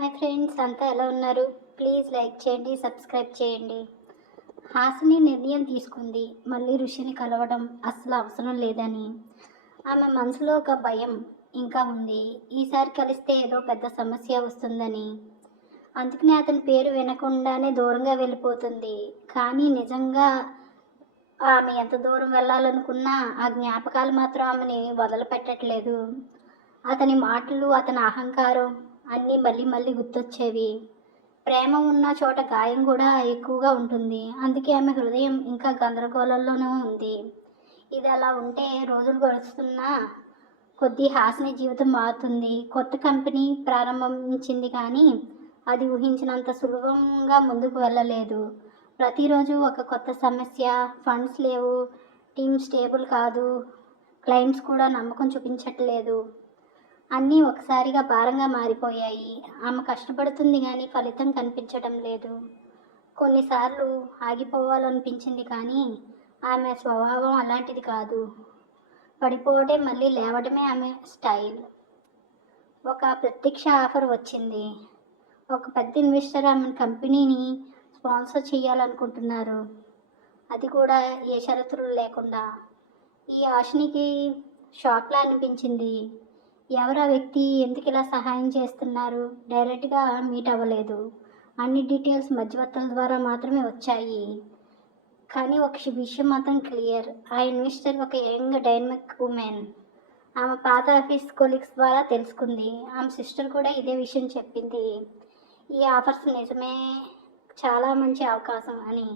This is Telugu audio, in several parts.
హాయ్ ఫ్రెండ్స్, అంతా ఎలా ఉన్నారు? ప్లీజ్ లైక్ చేయండి, సబ్స్క్రైబ్ చేయండి. హాసిని నిర్ణయం తీసుకుంది మళ్ళీ ఋషిని కలవడం అస్సలు అవసరం లేదని. ఆమె మనసులో ఒక భయం ఇంకా ఉంది. ఈసారి కలిస్తే ఏదో పెద్ద సమస్య వస్తుందని. అందుకనే అతని పేరు వినకుండానే దూరంగా వెళ్ళిపోతుంది. కానీ నిజంగా ఆమె ఎంత దూరం వెళ్ళాలనుకున్నా ఆ జ్ఞాపకాలు మాత్రం ఆమెని వదిలిపెట్టట్లేదు. అతని మాటలు, అతని అహంకారం అన్నీ మళ్ళీ మళ్ళీ గుర్తొచ్చేవి. ప్రేమ ఉన్న చోట గాయం కూడా ఎక్కువగా ఉంటుంది. అందుకే ఆమె హృదయం ఇంకా గందరగోళంలోనే ఉంది. ఇది అలా ఉంటే రోజులు గడుస్తున్నా కొద్ది హాసిని జీవితం మారుతుంది. కొత్త కంపెనీ ప్రారంభించింది, కానీ అది ఊహించినంత సులభంగా ముందుకు వెళ్ళలేదు. ప్రతిరోజు ఒక కొత్త సమస్య. ఫండ్స్ లేవు, టీమ్ స్టేబుల్ కాదు, క్లయింట్స్ కూడా నమ్మకం చూపించట్లేదు. అన్నీ ఒకసారిగా భారంగా మారిపోయాయి. ఆమె కష్టపడుతుంది కానీ ఫలితం కనిపించడం లేదు. కొన్నిసార్లు ఆగిపోవాలనిపించింది, కానీ ఆమె స్వభావం అలాంటిది కాదు. పడిపోవటే మళ్ళీ లేవడమే ఆమె స్టైల్. ఒక ప్రత్యక్ష ఆఫర్ వచ్చింది. ఒక పెద్ద ఇన్వెస్టర్ ఆమె కంపెనీని స్పాన్సర్ చేయాలనుకుంటున్నారు. అది కూడా ఏ షరతులు లేకుండా. ఈ ఆశనికి షాక్లా అనిపించింది. ఎవరా వ్యక్తి, ఎందుకు ఇలా సహాయం చేస్తున్నారు? డైరెక్ట్గా మీట్ అవ్వలేదు. అన్ని డీటెయిల్స్ మధ్యవర్తుల ద్వారా మాత్రమే వచ్చాయి. కానీ ఒక విషయం మాత్రం క్లియర్. ఆ ఇన్వెస్టర్ ఒక యంగ్ డైనమిక్ ఉమెన్. ఆమె పాత ఆఫీస్ కొలీగ్స్ ద్వారా తెలుసుకుంది. ఆమె సిస్టర్ కూడా ఇదే విషయం చెప్పింది. ఈ ఆఫర్స్ నిజమే, చాలా మంచి అవకాశం అని.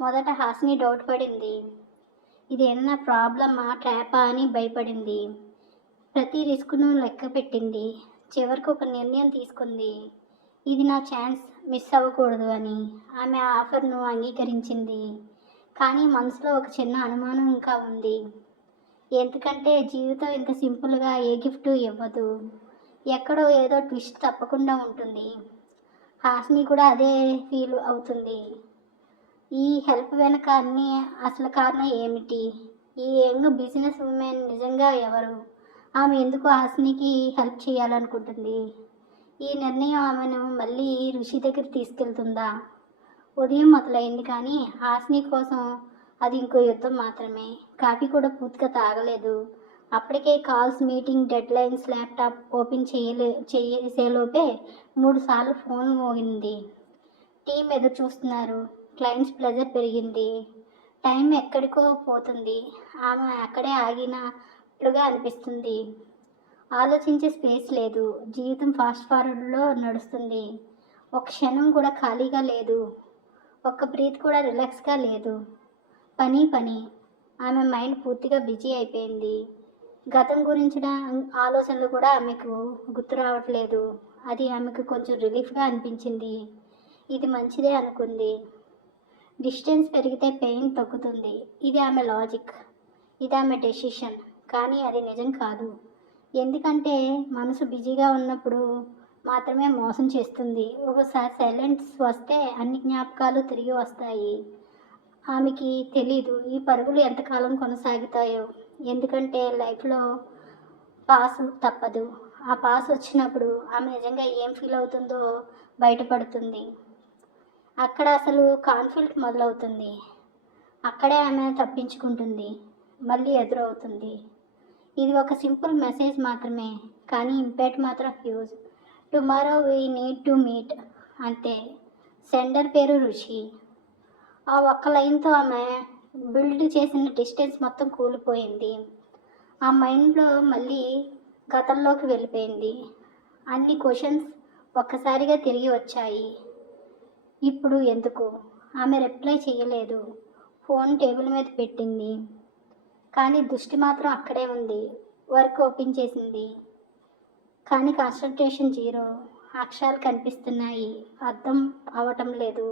మొదట హాసిని డౌట్ పడింది. ఇది ఏమన్నా ప్రాబ్లమా, ట్రాపా అని భయపడింది. ప్రతి రిస్క్ను లెక్క పెట్టింది. చివరికి ఒక నిర్ణయం తీసుకుంది. ఇది నా ఛాన్స్, మిస్ అవ్వకూడదు అని. ఆమె ఆ ఆఫర్ను అంగీకరించింది. కానీ మనసులో ఒక చిన్న అనుమానం ఇంకా ఉంది. ఎందుకంటే జీవితం ఇంత సింపుల్గా ఏ గిఫ్ట్ ఇవ్వదు. ఎక్కడో ఏదో ట్విస్ట్ తప్పకుండా ఉంటుంది. హాసిని కూడా అదే ఫీల్ అవుతుంది. ఈ హెల్ప్ వెనక అన్ని అసలు కారణం ఏమిటి? ఈ యంగ్ బిజినెస్ ఉమెన్ నిజంగా ఎవరు? ఆమె ఎందుకు హాసినికి హెల్ప్ చేయాలనుకుంటుంది? ఈ నిర్ణయం ఆమెను మళ్ళీ ఋషి దగ్గర తీసుకెళ్తుందా? ఉదయం మొదలైంది, కానీ హాసిని కోసం అది ఇంకో యుద్ధం మాత్రమే. కాఫీ కూడా పూర్తిగా తాగలేదు. అప్పటికే calls, meeting, deadlines. Laptop open చేసేలోపే 3 సార్లు ఫోన్ మోగింది. టీం ఎదురు చూస్తున్నారు. క్లయింట్స్ ప్రెజర్ పెరిగింది. టైం ఎక్కడికో పోతుంది. ఆమె అక్కడే ఆగినట్లుగా అనిపిస్తుంది. ఆలోచించే స్పేస్ లేదు. జీవితం ఫాస్ట్ ఫార్వర్డ్లో నడుస్తుంది. ఒక క్షణం కూడా ఖాళీగా లేదు. ఒక్క బ్రీత్ కూడా రిలాక్స్గా లేదు. పని పని. ఆమె మైండ్ పూర్తిగా బిజీ అయిపోయింది. గతం గురించిన ఆలోచనలు కూడా ఆమెకు గుర్తు రావట్లేదు. అది ఆమెకు కొంచెం రిలీఫ్గా అనిపించింది. ఇది మంచిదే అనుకుంది. డిస్టెన్స్ పెరిగితే పెయిన్ తగ్గుతుంది. ఇది ఆమె లాజిక్, ఇది ఆమె డెసిషన్. కానీ అది నిజం కాదు. ఎందుకంటే మనసు బిజీగా ఉన్నప్పుడు మాత్రమే మోసం చేస్తుంది. ఒకసారి సైలెన్స్ వస్తే అన్ని జ్ఞాపకాలు తిరిగి వస్తాయి. ఆమెకి తెలీదు ఈ పరుగులు ఎంతకాలం కొనసాగుతాయో. ఎందుకంటే లైఫ్లో పాస్ తప్పదు. ఆ పాస్ వచ్చినప్పుడు ఆమె నిజంగా ఏం ఫీల్ అవుతుందో బయటపడుతుంది. అక్కడ అసలు కాన్ఫ్లిక్ట్ మొదలవుతుంది. అక్కడే ఆమె తప్పించుకుంటుంది, మళ్ళీ ఎదురవుతుంది. ఇది ఒక సింపుల్ మెసేజ్ మాత్రమే, కానీ ఇంపాక్ట్ మాత్రం huge. Tomorrow we need to meet, అంతే. సెండర్ పేరు ఋషి. ఆ ఒక్క లైన్తో ఆమె బిల్డ్ చేసిన డిస్టెన్స్ మొత్తం కూలిపోయింది. ఆ మైండ్లో మళ్ళీ గతంలోకి వెళ్ళిపోయింది. అన్ని క్వశ్చన్స్ ఒక్కసారిగా తిరిగి వచ్చాయి. ఇప్పుడు ఎందుకు? ఆమె రిప్లై చేయలేదు. ఫోన్ టేబుల్ మీద పెట్టింది. కానీ దృష్టి మాత్రం అక్కడే ఉంది. వర్క్ ఓపెన్ చేసింది, కానీ కాన్సన్ట్రేషన్ జీరో. అక్షరాలు కనిపిస్తున్నాయి, అర్థం అవటం లేదు.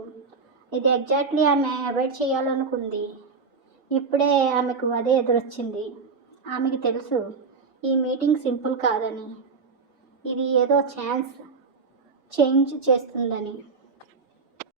ఇది ఎగ్జాక్ట్లీ ఆమె అవాయిడ్ చేయాలనుకుంది. ఇప్పుడే ఆమెకు అదే ఎదురొచ్చింది. ఆమెకు తెలుసు ఈ మీటింగ్ సింపుల్ కాదని. ఇది ఏదో ఛాన్స్ చేంజ్ చేస్తుందని.